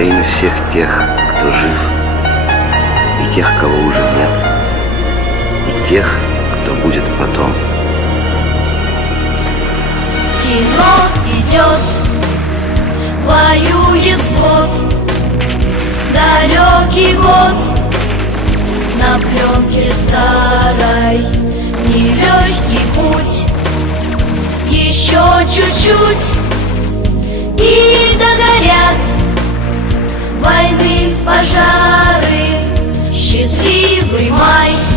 во имя всех тех, кто жив, и тех, кого уже нет, и тех, кто будет потом. Кино идет, воюет взвод, далекий год на пленке старой, нелегкий путь, еще чуть-чуть и догорят войны, пожары, счастливый май.